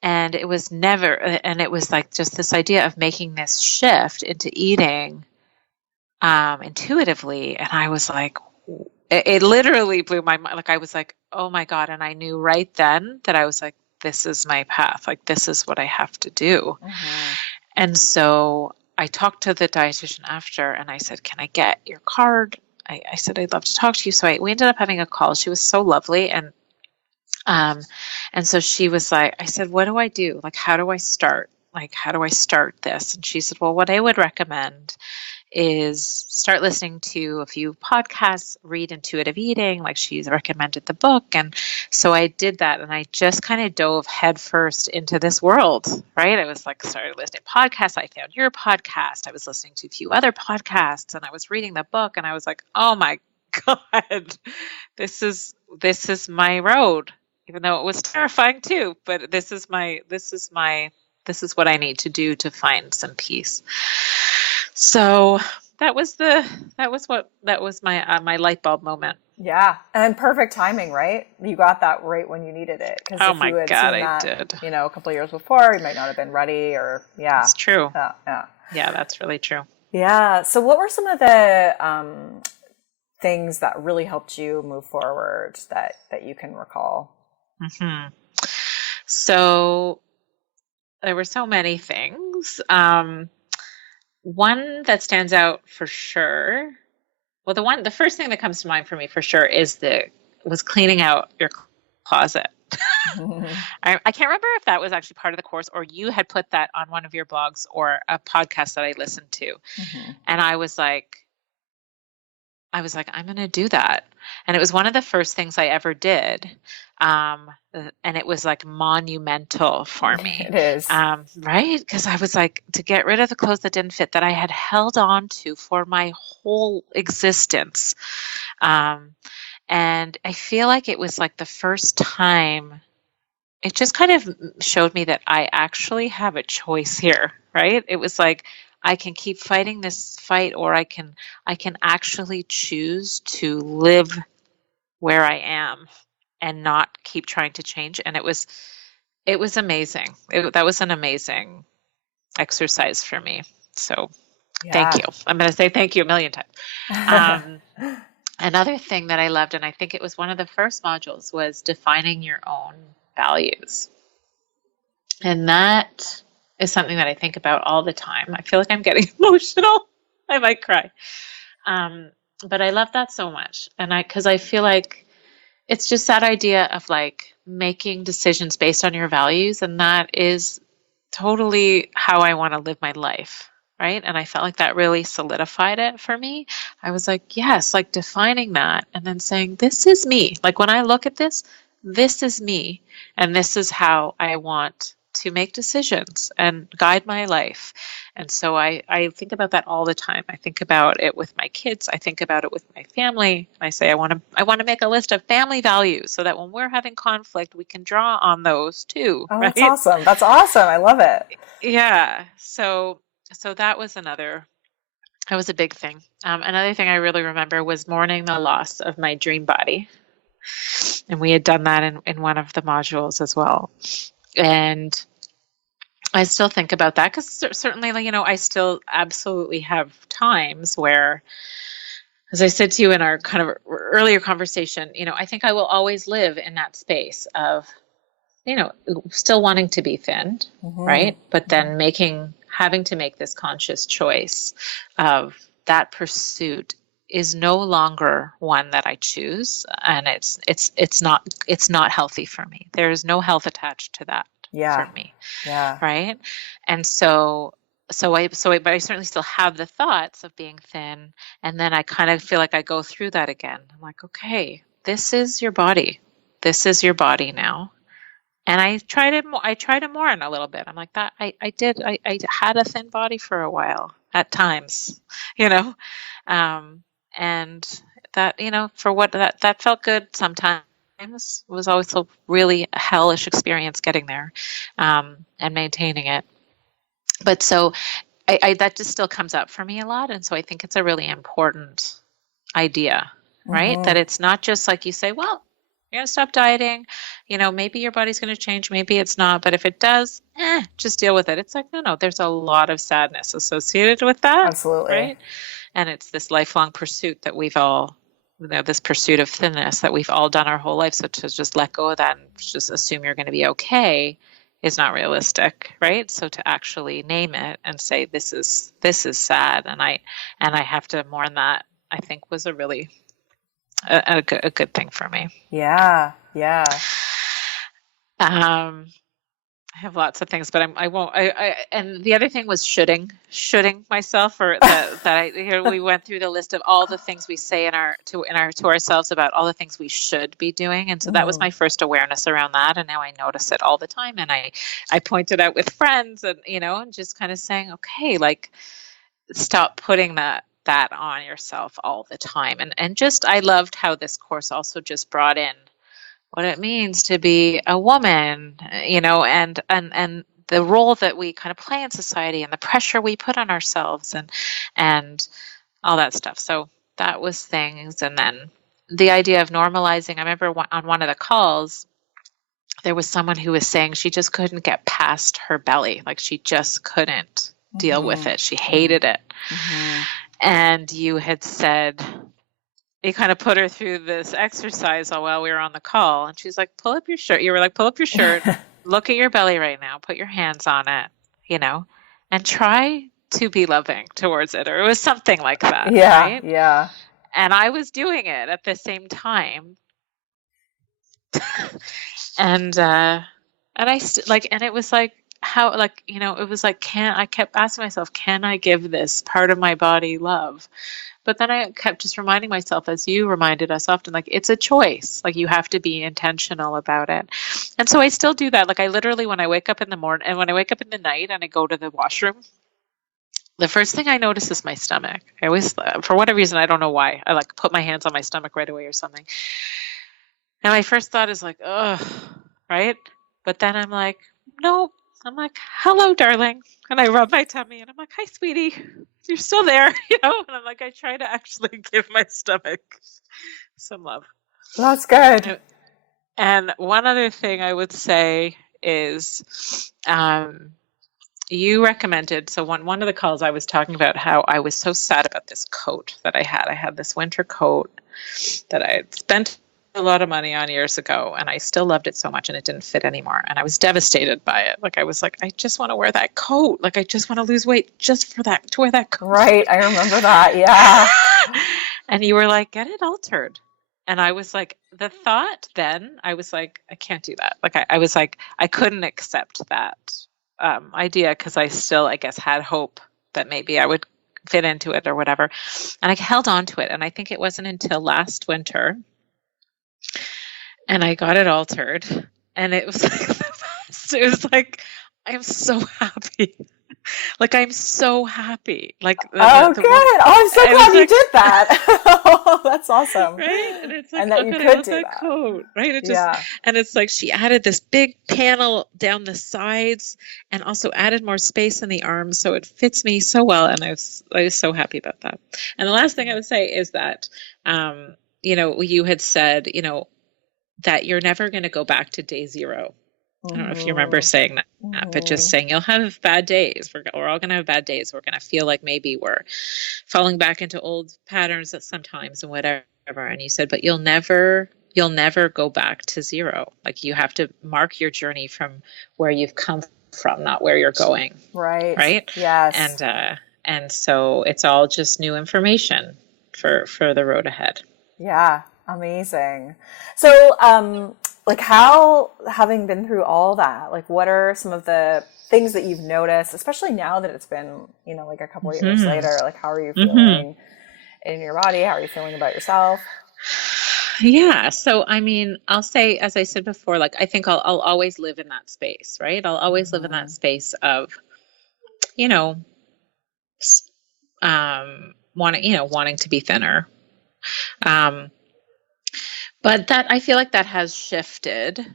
And it was like just this idea of making this shift into eating intuitively. And I was like, it literally blew my mind. Like I was like, oh my God. And I knew right then that I was like, this is my path. Like, this is what I have to do. Mm-hmm. And so I talked to the dietitian after, and I said, can I get your card? I said, I'd love to talk to you. So we ended up having a call. She was so lovely. And so she was like, I said, what do I do? Like, how do I start? Like, how do I start this? And she said, well, what I would recommend is start listening to a few podcasts, read Intuitive Eating, like she's recommended the book. And so I did that, and I just kind of dove headfirst into this world, right? I was like, started listening to podcasts. I found your podcast. I was listening to a few other podcasts, and I was reading the book, and I was like, oh my God, this is my road, even though it was terrifying too, but this is what I need to do to find some peace. So that was my light bulb moment. Yeah, and perfect timing, right? You got that right when you needed it. Because oh my God, I did. A couple of years before, you might not have been ready, or That's true. Yeah, that's really true. Yeah. So, what were some of the things that really helped you move forward that you can recall? Mm-hmm. So there were so many things. One that stands out for sure. Well, the first thing that comes to mind for me for sure was cleaning out your closet. I can't remember if that was actually part of the course, or you had put that on one of your blogs or a podcast that I listened to. Mm-hmm. And I was like, I'm going to do that. And it was one of the first things I ever did. And it was like monumental for me. It is. Right? Because I was like, to get rid of the clothes that didn't fit, that I had held on to for my whole existence. And I feel like it was like the first time it just kind of showed me that I actually have a choice here, right? It was like I can keep fighting this fight, or I can actually choose to live where I am and not keep trying to change. And it was amazing. That was an amazing exercise for me. So thank Yeah. you. I'm going to say thank you a million times. Um, Another thing that I loved, and I think it was one of the first modules, was defining your own values. And that is something that I think about all the time. I feel like I'm getting emotional. I might cry. Um, but I love that so much. And because I feel like it's just that idea of like making decisions based on your values. And that is totally how I want to live my life. Right. And I felt like that really solidified it for me. I was like, yes, like defining that and then saying, this is me. Like when I look at this is me. And this is how I want to make decisions and guide my life. And so I think about that all the time. I think about it with my kids. I think about it with my family. I say I want to make a list of family values so that when we're having conflict, we can draw on those too, Oh, that's right? awesome. That's awesome. I love it. Yeah. So that was a big thing. Another thing I really remember was mourning the loss of my dream body. And we had done that in one of the modules as well. And I still think about that because certainly, like, I still absolutely have times where, as I said to you in our kind of earlier conversation, I think I will always live in that space of, still wanting to be thin, Mm-hmm. right? But then having to make this conscious choice of that pursuit is no longer one that I choose, and it's not healthy for me. There is no health attached to that for Yeah. me, Yeah. right? And but I certainly still have the thoughts of being thin, and then I kind of feel like I go through that again. I'm like, okay, this is your body. This is your body now. And I try to mourn a little bit. I'm like that. I had a thin body for a while at times, you know, um, and that, for what that felt good sometimes. It was always a really hellish experience getting there, and maintaining it. But so that just still comes up for me a lot. And so I think it's a really important idea, right? That Mm-hmm. it's not just like you say, well, you're going to stop dieting. Maybe your body's going to change. Maybe it's not. But if it does, just deal with it. It's like, no, there's a lot of sadness associated with that, Absolutely. right? And it's this lifelong pursuit that we've all, this pursuit of thinness that we've all done our whole life. So to just let go of that and just assume you're going to be okay is not realistic, right? So to actually name it and say, this is sad. And I have to mourn that, I think was a really a good thing for me. Yeah. Yeah. Um, I have lots of things, but I won't. And the other thing was shoulding myself, or we went through the list of all the things we say to ourselves about all the things we should be doing, and so that was Mm-hmm. my first awareness around that, and now I notice it all the time, and I point it out with friends, and and just kind of saying, okay, like stop putting that on yourself all the time, and just I loved how this course also just brought in what it means to be a woman, and the role that we kind of play in society and the pressure we put on ourselves and all that stuff. So that was things. And then the idea of normalizing. I remember on one of the calls, there was someone who was saying she just couldn't get past her belly. Like she just couldn't deal with Mm-hmm. it. She hated it. Mm-hmm. And you had said, you kind of put her through this exercise while we were on the call. And she's like, pull up your shirt. You were like, pull up your shirt, look at your belly right now, put your hands on it, and try to be loving towards it. Or it was something like that, Yeah. right? Yeah. And I was doing it at the same time. and and it was like, how, like, it was like, I kept asking myself, can I give this part of my body love? But then I kept just reminding myself, as you reminded us often, like it's a choice. Like you have to be intentional about it. And so I still do that. Like I literally, when I wake up in the morning and when I wake up in the night and I go to the washroom, the first thing I notice is my stomach. I always, for whatever reason, I don't know why, I like put my hands on my stomach right away or something. And my first thought is like, ugh, right? But then I'm like, nope. I'm like, hello, darling. And I rub my tummy and I'm like, hi, sweetie. You're still there, And I'm like, I try to actually give my stomach some love. That's good. And one other thing I would say is, you recommended, so one of the calls I was talking about how I was so sad about this coat that I had. I had this winter coat that I had spent a lot of money on years ago, and I still loved it so much, and it didn't fit anymore. And I was devastated by it. Like, I was like, I just want to wear that coat. Like, I just want to lose weight just for that, to wear that coat. Right. I remember that. Yeah. And you were like, get it altered. And I was like, the thought then, I was like, I can't do that. Like, I was like, I couldn't accept that idea, because I still, I guess, had hope that maybe I would fit into it or whatever. And I held on to it. And I think it wasn't until last winter, and I got it altered, and it was like the best. It was like, I'm so happy. Like, I'm so happy. Like, Good. Oh, I'm so glad you did that. Oh, that's awesome. Right? And it's like, and that you could do that coat, right? It just, and it's like she added this big panel down the sides and also added more space in the arms, so it fits me so well. And I was so happy about that. And the last thing I would say is that, you had said, that you're never going to go back to day zero. I don't know if you remember saying that, but just saying you'll have bad days. We're all going to have bad days. We're going to feel like maybe we're falling back into old patterns at sometimes and whatever. And you said, but you'll never go back to zero. Like, you have to mark your journey from where you've come from, not where you're going. Right. Right. Yes. And so it's all just new information for the road ahead. Yeah. Amazing. So, like, how, having been through all that, like, what are some of the things that you've noticed, especially now that it's been, like a couple of years later? Like, how are you feeling in your body? How are you feeling about yourself? Yeah. So, I mean, I'll say, as I said before, like, I think I'll always live in that space, right? I'll always live in that space of, wanting to be thinner. But that, I feel like that has shifted.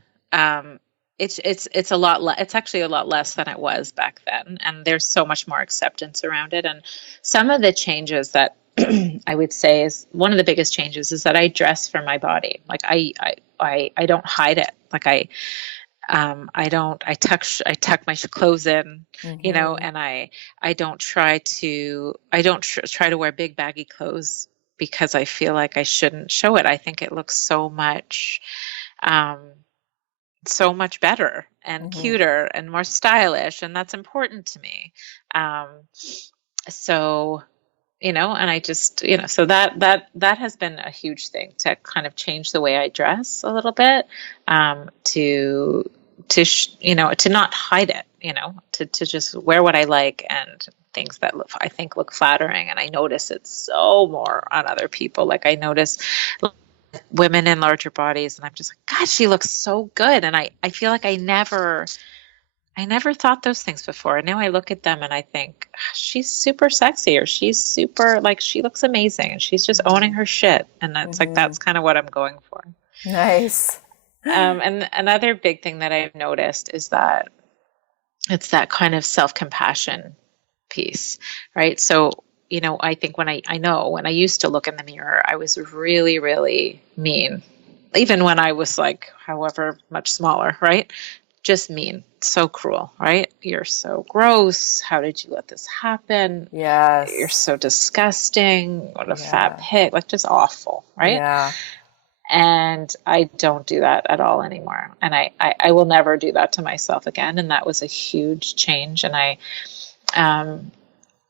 It's a lot it's actually a lot less than it was back then, and there's so much more acceptance around it. And some of the changes that I would say is one of the biggest changes is that I dress for my body. Like, I don't hide it. Like, I tuck my clothes in, and I don't try to wear big baggy clothes, because I feel like I shouldn't show it. I think it looks so much better and cuter and more stylish, and that's important to me. So, and I just, so that has been a huge thing, to kind of change the way I dress a little bit, to not hide it, to just wear what I like, and things that I think look flattering. And I notice it so more on other people. Like, I notice women in larger bodies, and I'm just like, God, she looks so good. And I feel like I never thought those things before. And now I look at them and I think, she's super sexy, or she's super, like, she looks amazing, and she's just owning her shit. And that's like, that's kind of what I'm going for. Nice. And another big thing that I've noticed is that it's that kind of self-compassion piece, right? So, I think when I used to look in the mirror, I was really, really mean, even when I was like, however much smaller, right? Just mean, so cruel, right? You're so gross. How did you let this happen? Yes. You're so disgusting. What a fat pig, like, just awful, right? Yeah. And I don't do that at all anymore. And I will never do that to myself again. And that was a huge change. And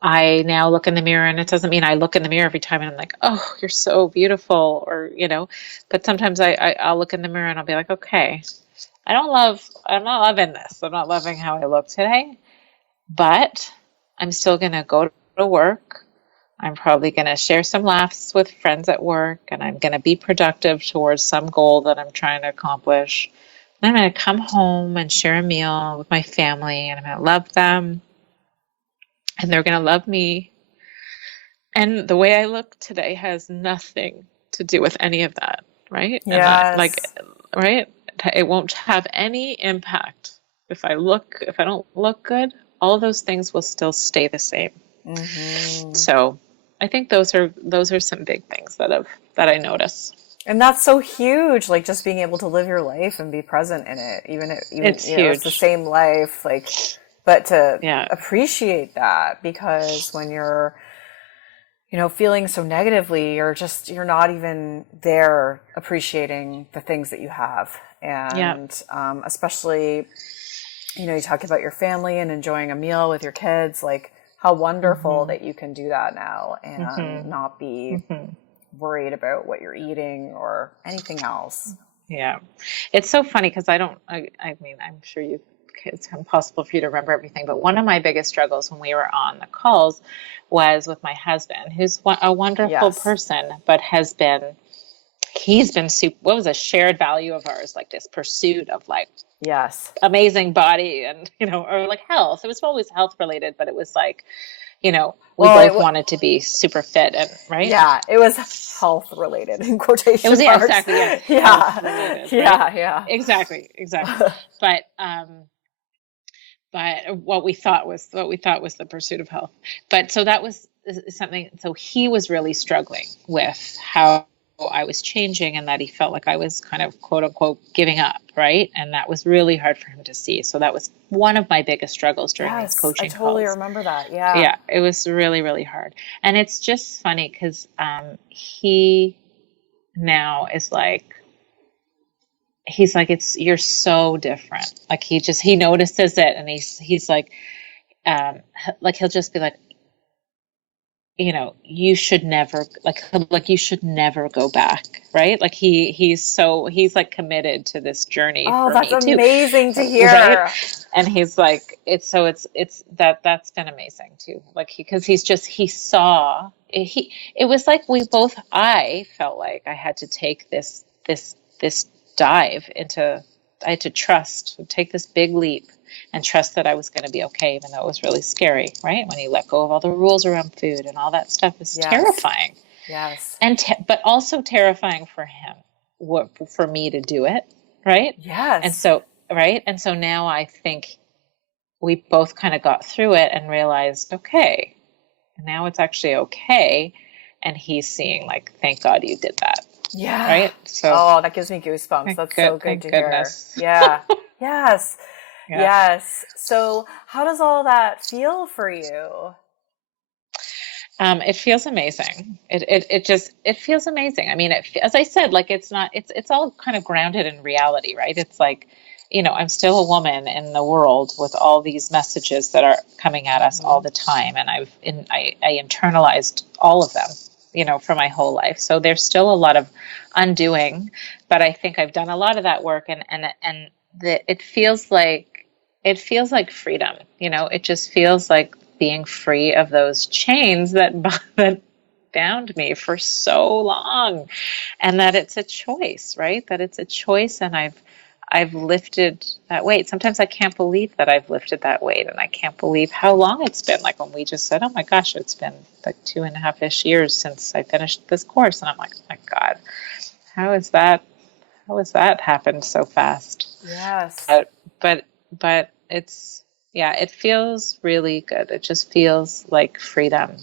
I now look in the mirror, and it doesn't mean I look in the mirror every time and I'm like, oh, you're so beautiful, or, but sometimes I'll look in the mirror and I'll be like, okay, I'm not loving this. I'm not loving how I look today, but I'm still going to go to work. I'm probably going to share some laughs with friends at work, and I'm going to be productive towards some goal that I'm trying to accomplish. And I'm going to come home and share a meal with my family, and I'm going to love them. and they're going to love me. And the way I look today has nothing to do with any of that, right? And that, like, Yes. right? It won't have any impact. If I don't look good, all those things will still stay the same. Mm-hmm. So I think those are some big things that I notice. And that's so huge, like just being able to live your life and be present in it, even It's you know, it's the huge. same life, like, but to Yeah. appreciate that, because when you're, you know, feeling so negatively, you're not even there appreciating the things that you have. Yeah. And especially, you know, you talk about your family and enjoying a meal with your kids, like how wonderful Mm-hmm. that you can do that now and Mm-hmm. not be Mm-hmm. worried about what you're eating or anything else. Yeah. It's so funny because I mean, I'm sure it's impossible for you to remember everything, but one of my biggest struggles when we were on the calls was with my husband, who's a wonderful Yes. person, but he's been super, what was a shared value of ours, like this pursuit of like Yes. amazing body and, or like health. It was always health related, but it was like, we Well, both wanted to be super fit and right. yeah, it was health related in It was, quotation yeah, marks. exactly. Yeah. Health Yeah. related, right? Yeah. Yeah. Exactly. But, what we thought was the pursuit of health. But so that was something. So he was really struggling with how I was changing and that he felt like I was kind of quote unquote giving up, right? And that was really hard for him to see. So that was one of my biggest struggles during these Yes, I coaching totally calls. remember that. Yeah. Yeah, it was really, really hard. And it's just funny because he now is like, you're so different. Like he notices it and he's like he'll just be like, you should never you should never go back, right? Like he's like committed to this journey Oh, for that's me too, amazing to right? hear. And he's like, that's been amazing too. Like because he saw it was like I felt like I had to take this dive into, I had to take this big leap and trust that I was going to be okay, even though it was really scary, right? When you let go of all the rules around food and all that stuff is Yes. terrifying, Yes. and but also terrifying for him, for me to do it, right? And Yes. so, right, and so now I think we both kind of got through it and realized, okay, now it's actually okay, and he's seeing like, thank God you did that, Yeah. right? So Oh, that gives me goosebumps. That's so good thank to hear. goodness. Yeah. Yes. Yeah. Yes. So, how does all that feel for you? It feels amazing. It feels amazing. I mean, as I said, like it's all kind of grounded in reality, right? It's like, I'm still a woman in the world with all these messages that are coming at us all Mm-hmm. the time, and I internalized all of them, for my whole life. So there's still a lot of undoing, but I think I've done a lot of that work, and it feels like freedom. It just feels like being free of those chains that bound me for so long, and that it's a choice, right? That it's a choice, and I've lifted that weight. Sometimes I can't believe that I've lifted that weight, and I can't believe how long it's been. Like when we just said, "Oh my gosh, it's been like 2.5-ish years since I finished this course," and I'm like, "Oh my God, how is that? How has that happened so fast?" Yes. But it's, yeah, it feels really good. It just feels like freedom.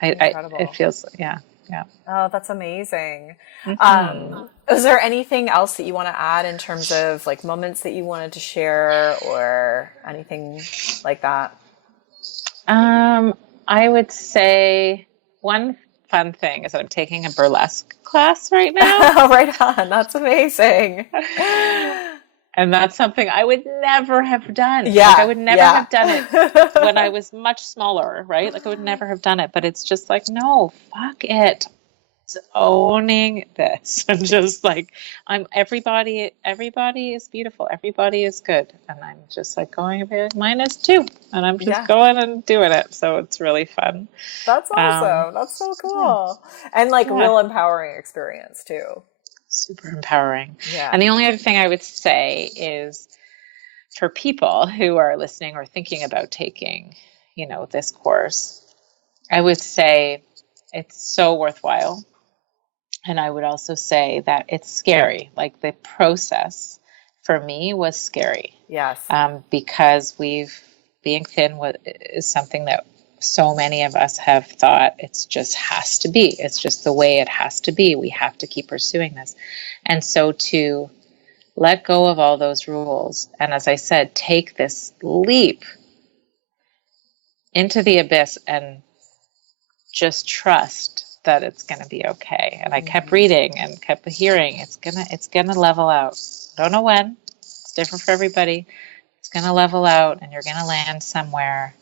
It Incredible. feels, yeah, yeah. Oh, that's amazing. Hmm. Is there anything else that you want to add in terms of like moments that you wanted to share or anything like that? I would say one fun thing is that I'm taking a burlesque class right now. Right on. That's amazing. And that's something I would never have done. Like I Yeah. would never Yeah. have done it when I was much smaller, right? Like I would never have done it, but it's just like, no, fuck it. Owning this and just like, everybody is beautiful, everybody is good, and I'm just like going, mine is too, and I'm just Yeah. going and doing it, so it's really fun. That's um awesome. That's so yeah, cool. And like yeah, real empowering experience too. super empowering. Yeah. And the only other thing I would say is for people who are listening or thinking about taking this course, I would say it's so worthwhile. And I would also say that it's scary. Like the process for me was scary. Yes. Because being thin is something that so many of us have thought it's just has to be. It's just the way it has to be. We have to keep pursuing this. And so to let go of all those rules, and as I said, take this leap into the abyss and just trust that it's going to be okay. And I kept reading and kept hearing it's going to level out. Don't know when. It's different for everybody. It's going to level out and you're going to land somewhere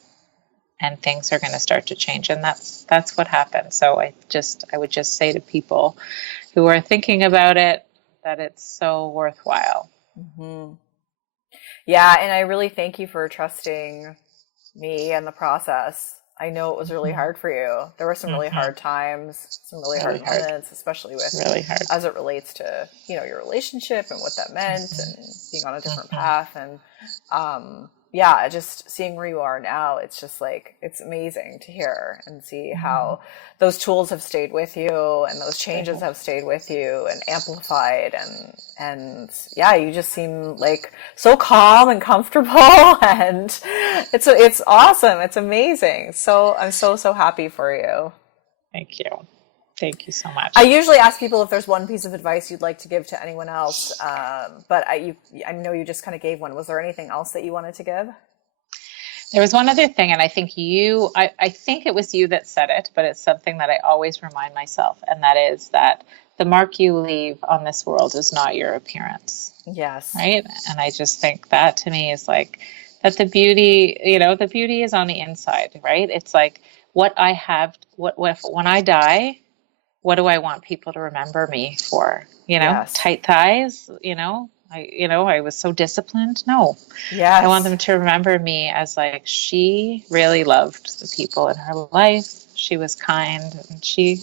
and things are going to start to change. And that's what happened. So I would just say to people who are thinking about it that it's so worthwhile. Mm-hmm. Yeah. And I really thank you for trusting me and the process. I know it was really hard for you. There were some really hard times, some really hard moments, especially with as it relates to, your relationship and what that meant and being on a different path. And just seeing where you are now, it's just like, it's amazing to hear and see how those tools have stayed with you and those changes have stayed with you and amplified. And you just seem like so calm and comfortable and it's awesome. It's amazing. So I'm so happy for you. Thank you. Thank you so much. I usually ask people if there's one piece of advice you'd like to give to anyone else, but I know you just kind of gave one. Was there anything else that you wanted to give? There was one other thing, and I think I think it was you that said it, but it's something that I always remind myself, and that is that the mark you leave on this world is not your appearance. Yes. Right? And I just think that to me is like that the beauty is on the inside, right? It's like what I have, when I die, what do I want people to remember me for? Yes. Tight thighs, I was so disciplined. No. Yes. I want them to remember me as like, she really loved the people in her life. She was kind and she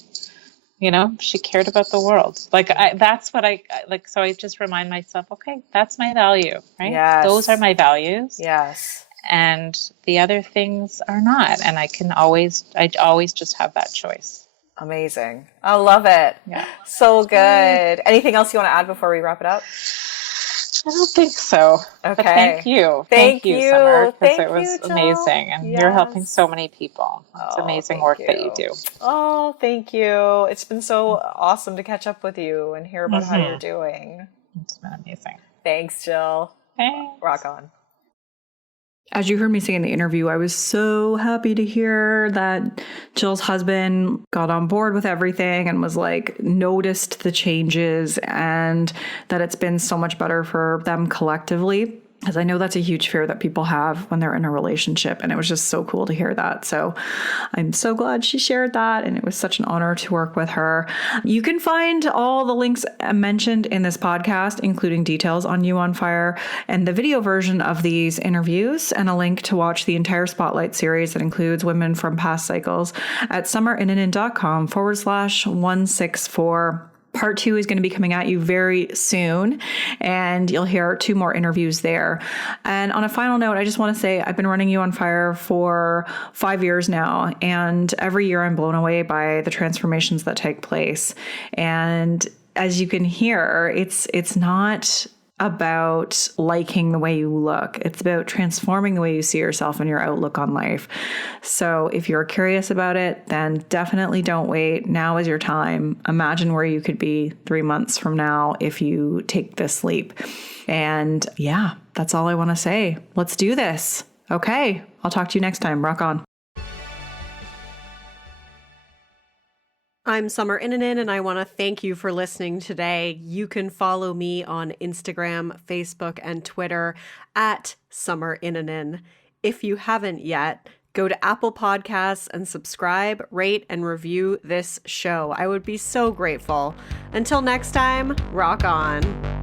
cared about the world. Like that's what I like. So I just remind myself, okay, that's my value, right? Yes. Those are my values. Yes. And the other things are not. And I always just have that choice. Amazing. I love it. Yeah. So good. Anything else you want to add before we wrap it up? I don't think so. Okay. But thank you. Thank you. Summer, because Thank it was you, Jill. amazing. And you're helping so many people. It's amazing work that you do. Oh, thank you. It's been so awesome to catch up with you and hear about how you're doing. It's been amazing. Thanks, Jill. Thanks. Rock on. As you heard me say in the interview, I was so happy to hear that Jill's husband got on board with everything and was like, noticed the changes and that it's been so much better for them collectively. Because I know that's a huge fear that people have when they're in a relationship. And it was just so cool to hear that. So I'm so glad she shared that. And it was such an honor to work with her. You can find all the links mentioned in this podcast, including details on You on Fire and the video version of these interviews, and a link to watch the entire Spotlight series that includes women from past cycles at summerinnanen.com/164. Part 2 is going to be coming at you very soon, and you'll hear 2 more interviews there. And on a final note, I just want to say I've been running You on Fire for 5 years now, and every year I'm blown away by the transformations that take place. And as you can hear, it's not about liking the way you look. It's about transforming the way you see yourself and your outlook on life. So if you're curious about it, then definitely don't wait. Now is your time. Imagine where you could be 3 months from now if you take this leap. And yeah, that's all I want to say. Let's do this. Okay. I'll talk to you next time. Rock on. I'm Summer Innanen, and I want to thank you for listening today. You can follow me on Instagram, Facebook, and Twitter at Summer Innanen. If you haven't yet, go to Apple Podcasts and subscribe, rate, and review this show. I would be so grateful. Until next time, rock on.